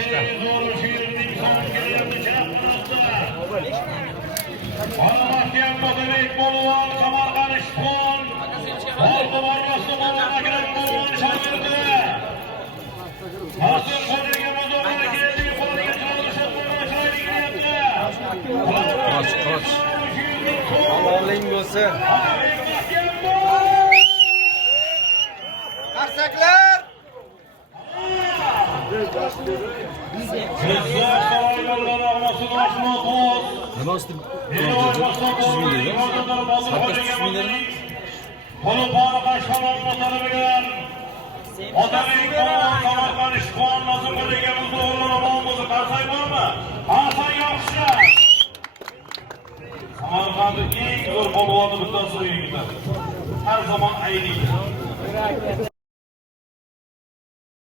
boshqa. Mahkem Bozebek Boluvon, Samarqand Ishqon, Olqi Baryosi Boluvon, Boluvon shoirdi. Hosil qo'liga bozorga keldi, qo'liga chiroq Qoch. Aloling bo'lsin. Qarsaklar! Nima usti? 300 million. Sabr 300 million. Qo'lqoni qashqaron motoribigan Otabek Boluvon, Samarqand Ishqon, Nozimxo'jaga o'g'illar omon bo'lsa qarsak bormi? Qarsak yaxshi. Samarqandning eng zo'r polvoni bittasi yigitlar. Har zaman ayni.